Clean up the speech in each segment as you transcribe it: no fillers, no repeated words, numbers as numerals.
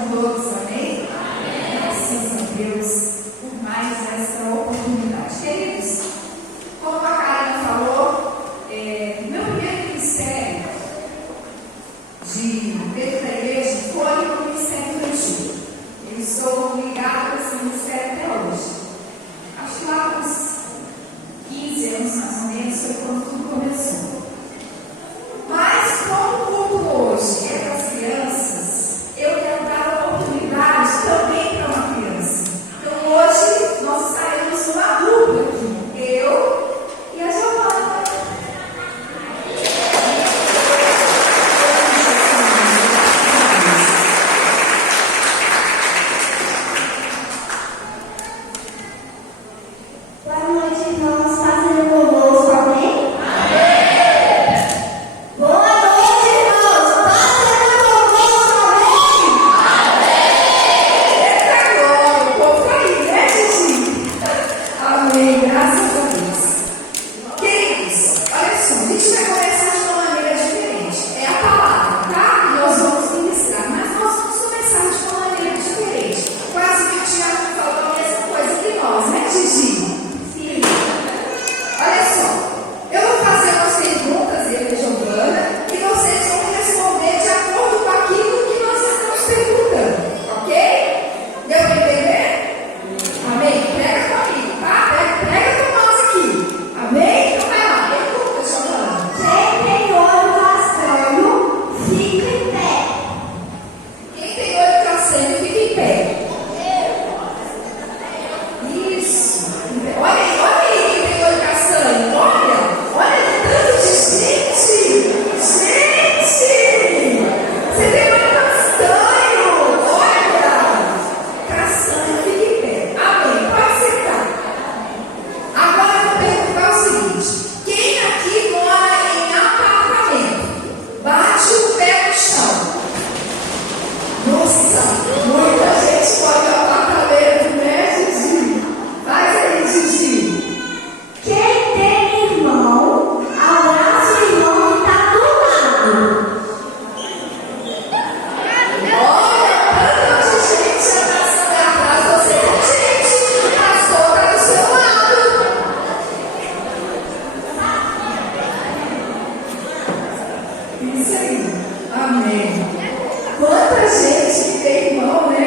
com todos, amém? Graças a Deus por mais essa oportunidade. Queridos, como a Karina falou, meu primeiro ministério dentro da igreja foi o ministério infantil. Eu estou ligada a esse ministério até hoje. Acho que lá uns 15 anos mais ou menos foi quando tudo começou. Mas como o culto hoje é para as crianças, eu quero dar a oportunidade também para uma criança. Então hoje nós estaremos numa dupla aqui, eu e a Giovana. Boa noite, irmãos. Fazendo conosco, amém? Boa noite, irmãos. Fazendo conosco, amém? Eita glória, o povo está aí, né, Titi? Amém, graças a Deus. Queridos, olha só, a gente vai começar de uma maneira diferente. É a palavra, tá? E nós vamos ministrar, mas nós vamos começar de uma maneira diferente. Quase que o Tiago falou a mesma coisa que nós, né, Titi? Sim. Olha só, eu vou fazer umas perguntas, eu e a Giovana, e vocês vão responder de acordo com aquilo que nós estamos perguntando, ok? Deu para entender? Amém? Prega comigo, tá? Prega com nós aqui. Amém? Então vai lá, pergunta, Giovana. Quem tem olho castanho, fica em pé. Quem tem olho castanho, fica em pé. Isso. Olha aí, quem tem olho castanho. Olha que tanto de gente. Gente! Você tem olho castanho. Olha! Castanho, fica em pé. Amém. Pode sentar. Agora eu vou perguntar o seguinte: quem aqui mora em apartamento? Bate o pé no chão. Nossa, muita gente mora em apartamento, né, Gigi? Faz aí, Gigi. Quem tem irmão, abraça o irmão que está do lado. Olha, tanto de gente abraçando atrás, você tem gente, o pastor está do seu lado. Isso aí, amém. Quanta gente que tem irmão, né?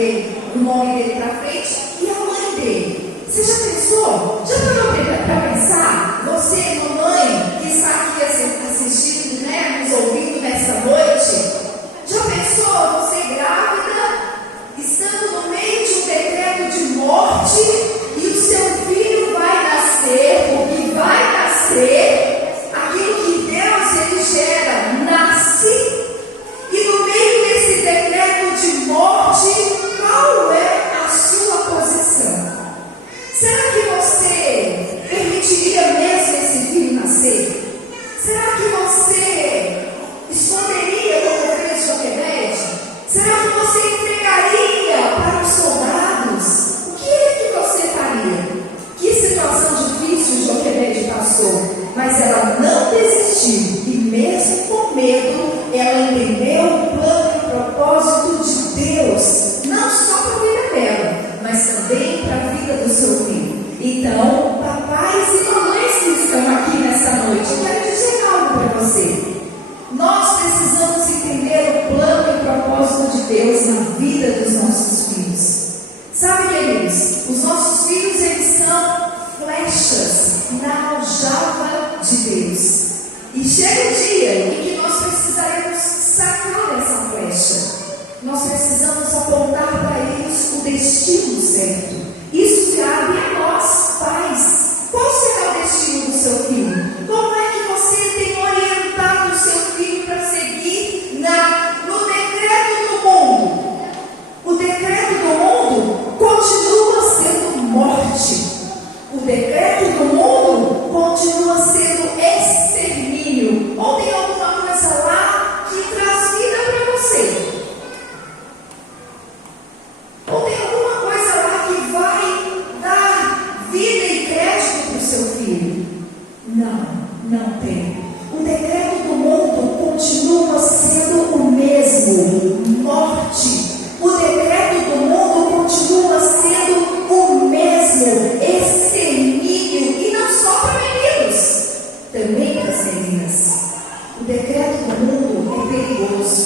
trazer o nome dele para frente e a mãe dele. Você já pensou? Já parou para pensar? Você, mamãe, que está aqui assistindo, né, nos ouvindo nesta noite, já pensou você grávida, estando no meio de um decreto de morte e o seu filho vai nascer, porque vai nascer, aquilo que Deus ele gera, nasce, e no meio desse decreto de morte, qual é a sua posição? Será que você permitiria mesmo esse filho nascer? Será que você esconderia como fez Joquebede? Será que você entregaria para os soldados? O que é que você faria? Que situação difícil Joquebede passou, mas ela não desistiu e mesmo com medo, ela entendeu o plano e o propósito de Deus, não só para a vida dela, mas também para a vida do seu filho. Então, papais e mamães que estão aqui nessa noite, eu quero dizer algo para você. Nós precisamos entender o plano e o propósito de Deus na vida dos nossos filhos. Sabe, queridos, os nossos filhos, eles são flechas na aljava de Deus. E chega o dia em que nós precisaremos sacar essa flecha. Nós precisamos apontar para eles o destino certo. Isso cabe a nós, pais. Qual será o destino do seu filho? Como é que você tem orientado o seu filho para seguir no decreto do mundo? O decreto do mundo continua sendo morte. O decreto do mundo continua sendo extermínio. Ou tem alguma coisa lá que traz vida para você? Ou tem alguma coisa lá que vai dar vida e crédito para o seu filho? Não, não tem. O decreto do mundo continua sendo o mesmo, morte. O decreto do mundo continua sendo o mesmo, extermínio, e não só para meninos, também para as meninas. O decreto do mundo é perigoso.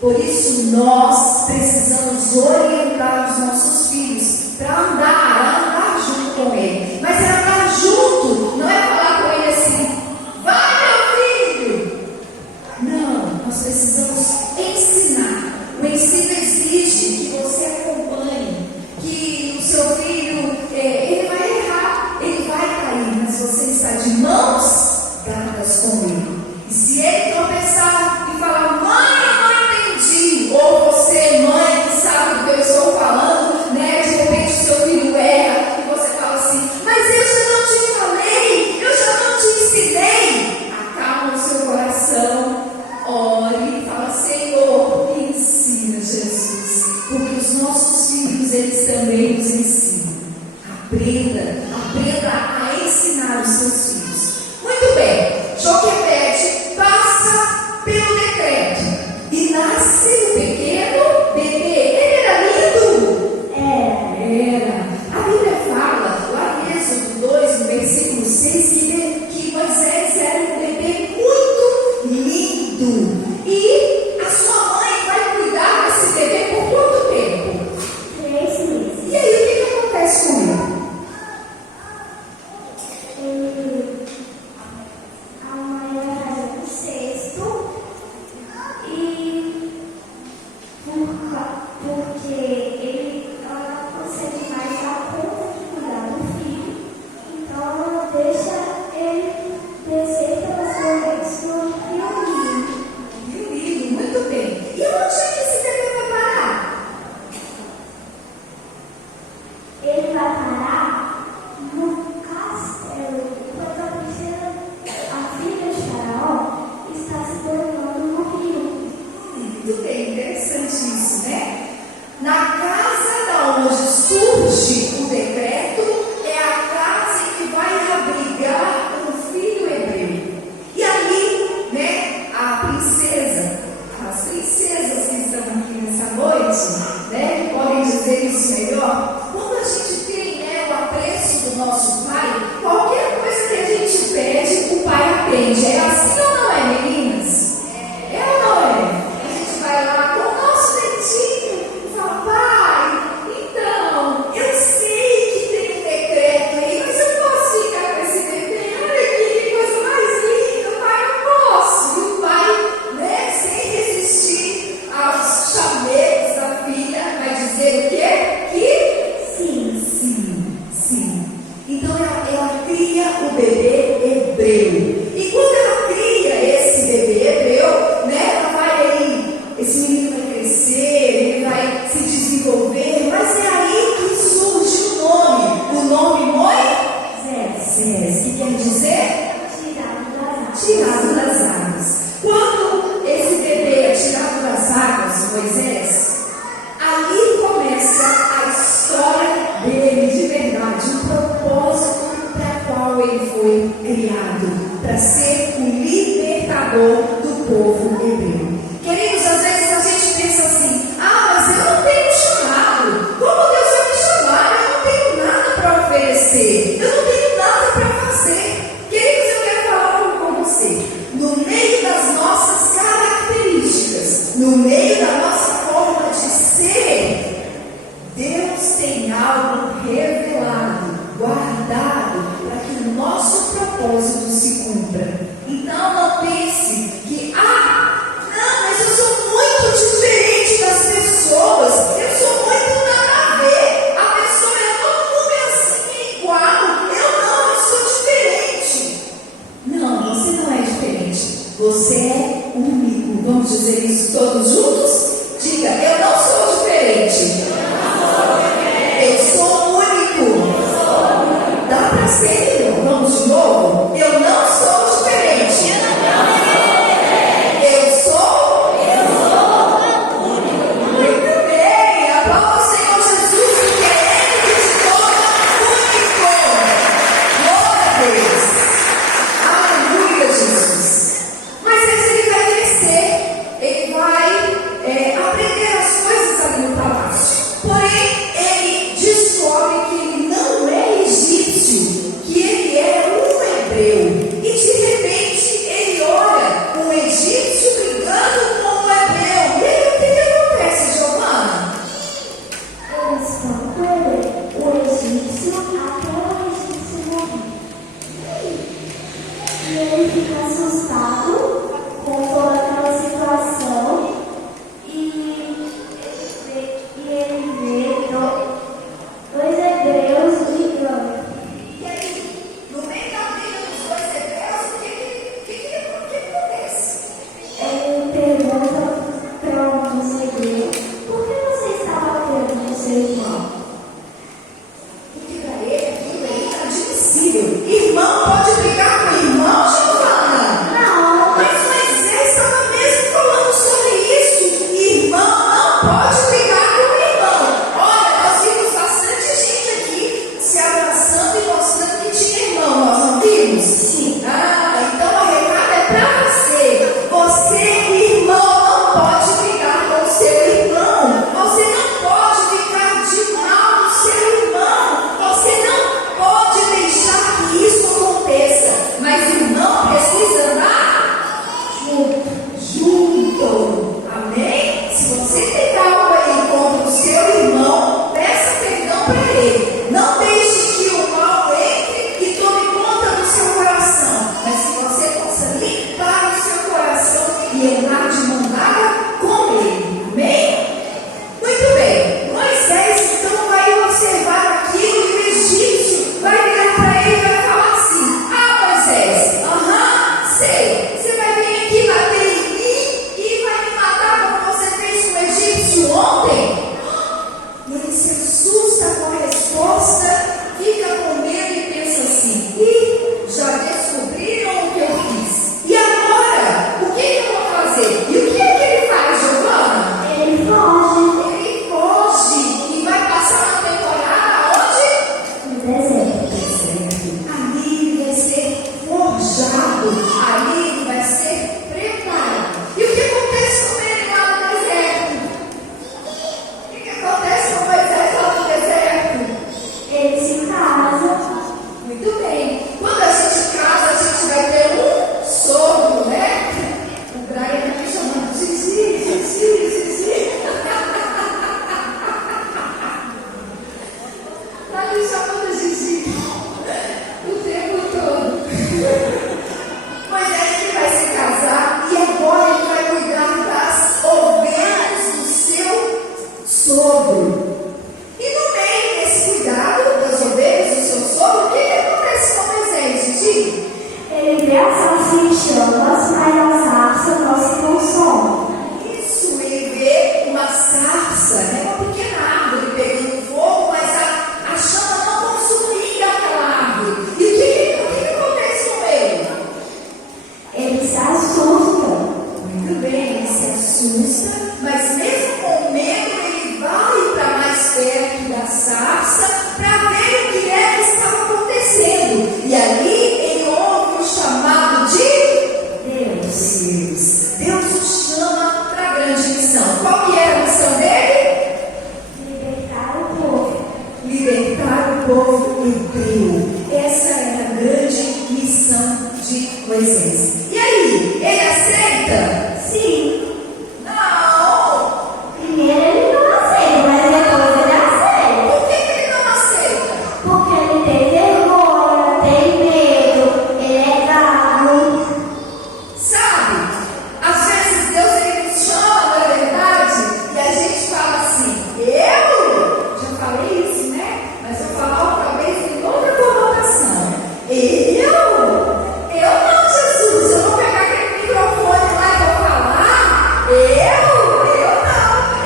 Por isso nós precisamos orientar os nossos filhos para andar junto com ele. Mas é andar junto, não é falar com ele assim, vai meu filho. Não, nós precisamos ensinar. O ensino exige que você acompanhe, que o seu filho, ele vai errar, ele vai cair, mas você está de mãos dadas com ele. E se ele tropeçar e falar, mãe, eu não entendi, ou você, mãe, que sabe do que eu estou falando, né? De repente o seu filho erra e você fala assim, mas eu já não te falei, eu já não te ensinei. Acalma o seu coração, ore e fala, Senhor, me ensina, Jesus, porque os nossos filhos, eles também nos ensinam. Aprenda a ensinar os seus filhos. Muito bem, Joquebede passa pelo decreto e nasce o pequeno bebê. Ele era lindo? Era. A Bíblia fala, lá em Êxodo 2, no versículo 6, que Moisés era um bebê muito lindo. E a sua mãe vai cuidar desse bebê por quanto tempo? 3 meses. E aí, o que acontece com ele? A mãe vai fazer um cesto e porque ela não consegue mais dar conta de cuidar do filho, então ela deixa ele descer pelas correntes do rio Nilo. Muito bem. E onde é que esse bebê vai parar? Ele vai parar no castelo, quando a princesa, a filha de Faraó, está se banhando no rio. Muito bem, interessante isso, né? Na casa da onde surge o decreto, é a casa em que vai abrigar um filho hebreu. E ali, né, as princesas que estão aqui nessa noite, né, que podem dizer isso melhor, quando a gente tem, né, o apreço do nosso pai, qualquer coisa que a gente pede, o pai atende. É assim ou não é, meninas? É ou não é? A gente vai lá com o nosso dentinho e fala, pai, para ser o libertador do povo hebreu. Queridos, às vezes a gente pensa assim: mas eu não tenho chamado. Como Deus vai me chamar? Eu não tenho nada para oferecer. Eu não tenho nada para fazer. Queridos, eu quero falar algo com você. No meio das nossas características, no meio da nossa forma de ser, Deus tem algo revelado, guardado, para que o nosso propósito se cumpra. Então não pense que, não, mas eu sou muito diferente das pessoas, eu sou muito nada a ver, a pessoa todo mundo é assim, é igual, eu sou diferente. Não, você não é diferente, você é único. Vamos dizer isso todos juntos? Diga: eu não sou diferente. Eu sou único. Dá para ser, irmão? Vamos de novo? Eu não sou diferente. Eu sou único. Muito bem. Aplauda o Senhor Jesus, porque é Ele que te torna único. Glória a Deus. Aleluia, Jesus. Mas ele vai crescer. Ele vai aprender as coisas ali no palácio. Porém, ele descobre que ele não é egípcio, que ele é um hebreu. E de repente ele olha um egípcio brigando com um hebreu. E aí o que acontece, Giovana? Eles estão o egípcio até o egípcio morrer. E ele fica assustado com toda aquela situação. Ele vê dois hebreus brigando. E aí, no meio da briga dos dois hebreus, o que acontece? Ele pergunta para um dos hebreus: por que você está batendo no seu irmão? Porque para ele aquilo é inadmissível. Irmão pode brigar com irmão, Giovana? Não. Mas Moisés estava mesmo falando sobre isso. Irmão não pode brigar com irmão. Olha, nós vimos bastante gente aqui se abraçando e mostrando que tinha irmão. Nós não vimos? Sim. Então a recada é para você. Você, irmão, não pode brigar com o seu irmão. Você não pode ficar de mal no seu irmão. Você não pode deixar que isso aconteça. Mas irmão precisa andar junto. Amém? Se você tem algo aí contra o seu irmão, peça perdão para ele. Não deixe que o mal entre e tome conta do seu coração. Mas que você possa limpar o seu coração e andar de mão dada com ele. Amém? Muito bem. Moisés então vai observar aquilo e o egípcio vai virar para ele e vai falar assim: Moisés, sei. Você vai vir aqui bater em mim e vai me matar como você fez com o egípcio ontem? E ele se assusta com a resposta, fica com medo e pensa assim: já descobriram o que eu fiz. E agora? O que eu vou fazer? E o que é que ele faz, Giovana? Ele foge Ele foge e vai passar uma temporada onde? no deserto. Ali ele vai ser forjado, ali ele vai ser preparado. E o que acontece com ele lá no deserto? O que acontece com Moisés lá no deserto? Ele se casa. Muito bem. Quando a gente casa, a gente vai ter um sogro, né? O Brian está me chamando de Zizi. Está me chamando de Zizi o tempo todo. Moisés vai se casar e agora ele vai cuidar das ovelhas do seu sogro. E no meio desse cuidado das ovelhas do seu sogro, o que acontece com Moisés, Didi? Ele vê a sarça em chamas, mas a sarça não se consome. Isso, ele vê uma sarça, uma pequena árvore pegando fogo, mas a chama não consumia aquela árvore. E o que acontece com ele? Ele se assusta. Muito bem, ele se assusta, mas mesmo com medo, ele vai para mais perto da sarça para ver o que é que estava acontecendo. E ali ele ouve o chamado Moisés. E aí, ele aceita? Sim. Não! Primeiro ele não aceita, mas depois ele aceita. Por que ele não aceita? Porque ele tem vergonha, tem medo, ele é gago. Sabe? Às vezes Deus ele nos chama, não é verdade? E a gente fala assim, eu? Já falei isso, né? Mas eu falo talvez em outra conotação. Eu não, Jesus, eu vou pegar aquele microfone lá e vou falar. Eu não.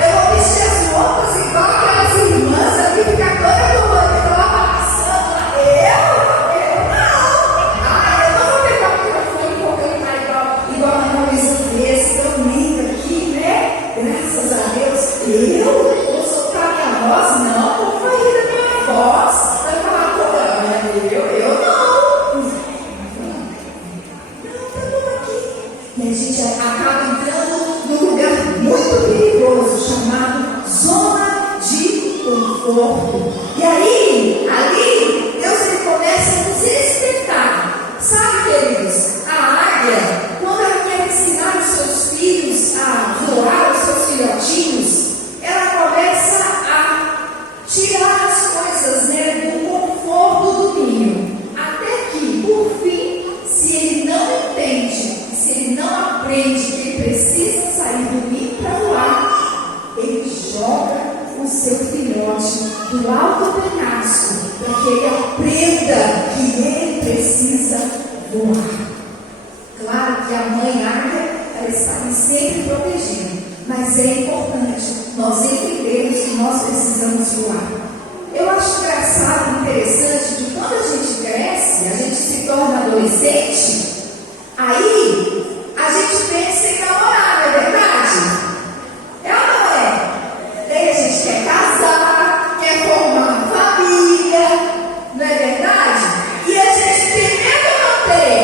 Eu vou vestir as roupas igual aquelas irmãs ali, ficar toda colorida lá passando lá. Eu não. Eu não vou pegar o microfone e vou cantar igual a Ana Luísa fez, tão linda aqui, né? Graças a Deus. Eu vou soltar minha voz? Não, vou cair da minha voz. Vai falar com ela. Eu não. E a gente acaba entrando num lugar muito perigoso, chamado zona de conforto. E aí, ali, Deus ele começa a nos espetar. Sabe, queridos, a águia, quando ela quer ensinar os seus filhos a voar, os seus filhotinhos, ela começa a tirar as coisas, né, do conforto do ninho. Até que, por fim, se ele não entende, se ele não aprende que ele precisa sair do ninho para voar, ele joga o seu filhote do alto penhasco para que ele aprenda que ele precisa voar. Claro que a mãe águia, ela está ali sempre protegendo, mas é importante nós entendermos que nós precisamos voar. Eu acho engraçado e interessante que quando a gente cresce, a gente se torna adolescente, aí a gente pensa em namorar, não é verdade? É ou não é? Daí a gente quer casar, quer formar uma família, não é verdade? E a gente tem medo ou não tem?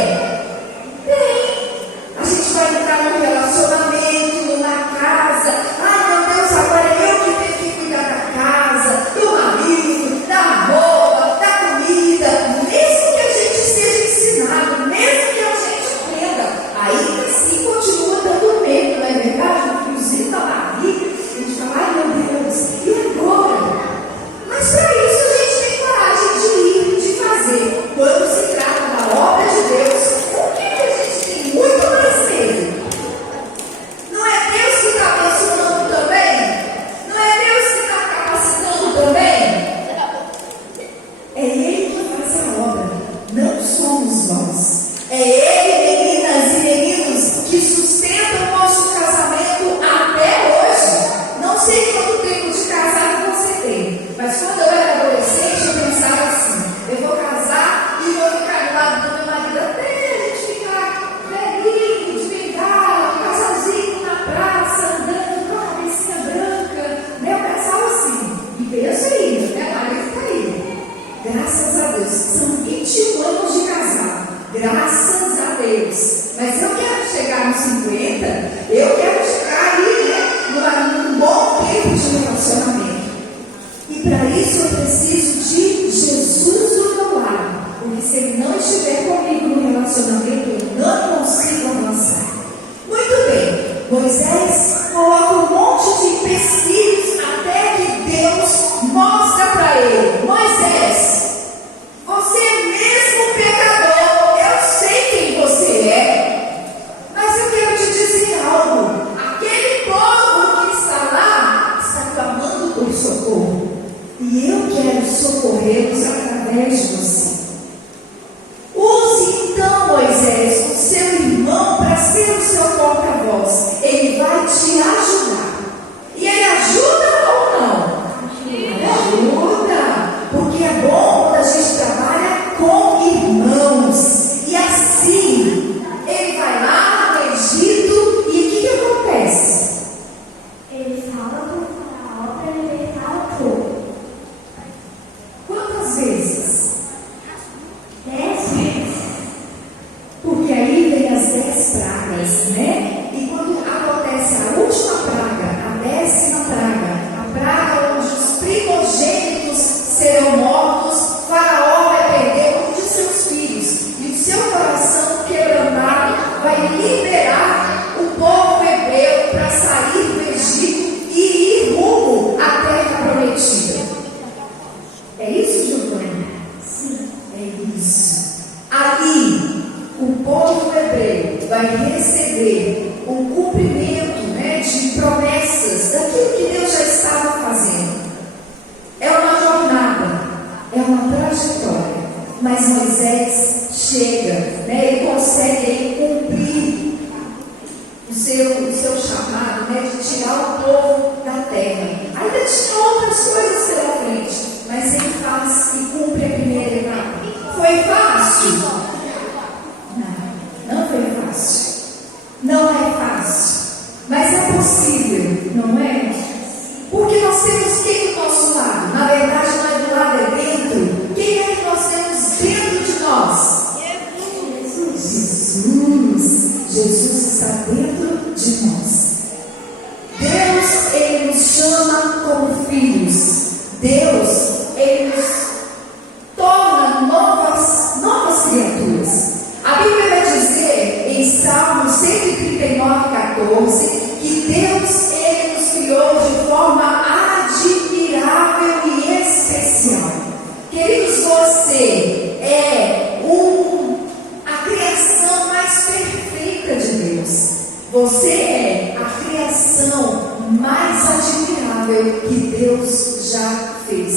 Tem. A gente vai entrar num relacionamento, na casa. Ai meu Deus, agora é eu que tenho que cuidar da casa, do marido, da roupa, da comida. Mesmo que a gente seja ensinado, mesmo que a gente aprenda, ainda assim continua dando medo, não é verdade? Um friozinho na barriga, a gente fala, ai meu Deus, e agora? Mas para isso a gente tem coragem de ir, de fazer. Quando se trata da obra de Deus, o que a gente tem muito mais medo? Não é Deus que está abençoando também? Não é Deus que está capacitando também? É Ele que faz a obra, não somos nós. É Ele, meninas e meninos, que sustenta o nosso casamento até hoje. Não sei quanto tempo de casado você tem, mas quando eu era adolescente eu pensava assim, eu vou casar e vou ficar do lado do meu marido até a gente ficar velhinho, de bengala, um casalzinho na praça, andando com a cabecinha branca, né? Eu pensava assim, e penso aí, né? Marido está aí. Graças a Deus, são 21 anos de casado, graças a Deus. Mas eu quero chegar nos 50, eu quero chegar aí, né? Num bom tempo de relacionamento. E para isso eu preciso de Jesus do meu lado. Porque se Ele não estiver comigo no relacionamento, eu não consigo avançar. Muito bem, Moisés coloca um monte de empecilhos até que Deus mostra para ele: Moisés, você é mesmo pecador, eu sei quem você é, mas eu quero te dizer algo: aquele povo que está lá está clamando por socorro, e eu quero socorrê-los através de você. Use então, Moisés, o seu irmão para ser o seu porta-voz. Ele vai te ajudar. E ele ajuda ou não? Ajuda, porque é bom quando a gente trabalha com irmãos. E assim, ele vai lá no Egito e o que acontece? Ele fala para o faraó para libertar o povo. Quantas vezes? mas Moisés chega, né? Ele consegue aí cumprir o seu chamado, né? De tirar o povo da terra. Ainda tinha outras coisas pela frente, mas ele faz e cumpre a primeira etapa. Foi fácil? Não foi fácil. Não é fácil, mas é possível, não é? Porque nós temos quem do nosso lado? Na verdade, não é do lado, é dentro. Quem é que nós temos dentro de nós? Jesus. Jesus está dentro de nós. Deus, Ele nos chama como filhos. Deus, Ele nos torna novas criaturas. A Bíblia vai dizer em Salmo 139:14 que Deus, Ele nos criou de forma admirável e especial. Queridos, você é a criação mais perfeita de Deus. Você é a criação mais admirável que Deus já fez.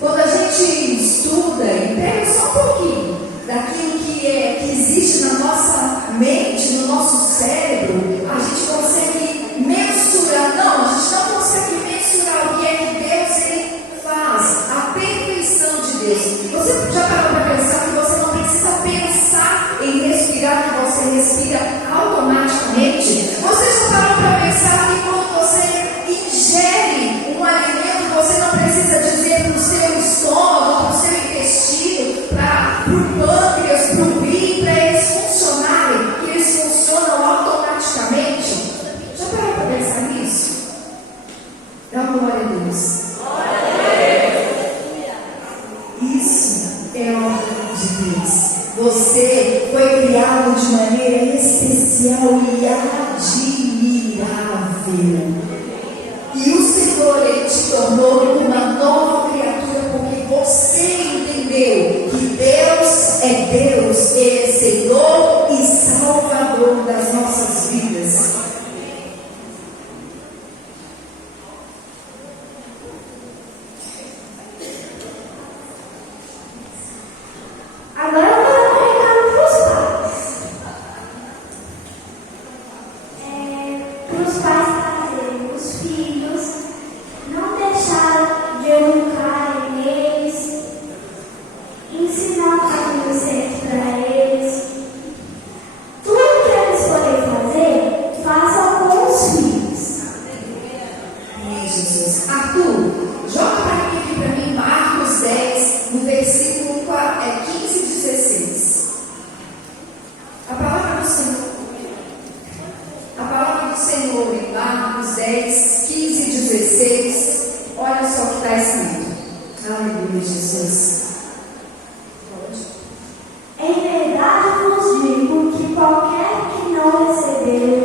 Quando a gente estuda e pega só um pouquinho daquilo que existe na nossa mente, no nosso cérebro, a gente consegue mensurar. Não, a gente não consegue mensurar o que é que Deus ele faz, a perfeição de Deus. Você já parou para pensar que você não precisa pensar em respirar, que você respira automaticamente? Você já parou para pensar que quando você ingere um alimento, você não precisa dizer para o seu estômago, para o seu intestino, para o pâncreas, para o rim, para eles funcionarem, que eles funcionam automaticamente? Já parou para pensar nisso? Dá uma glória a Deus. Isso é obra de Deus. Você foi criado de maneira especial e admirável. E o Senhor, Ele te tornou uma nova criatura, porque você entendeu que Deus é Deus, Ele é Senhor e Salvador das nossas vidas. Agora eu vou dar um recado para os pais. Para os pais trazerem os filhos, não deixar de educar eles, ensinar o caminho certo para eles. Tudo que eles forem fazer, façam com os filhos. Amém, Jesus. Arthur, joga para mim, Marcos 10, no versículo 15 e 16. A palavra do Senhor em Marcos 10, 15 e 16. Olha só o que está escrito. Aleluia, Jesus. Em verdade vos digo que qualquer que não recebeu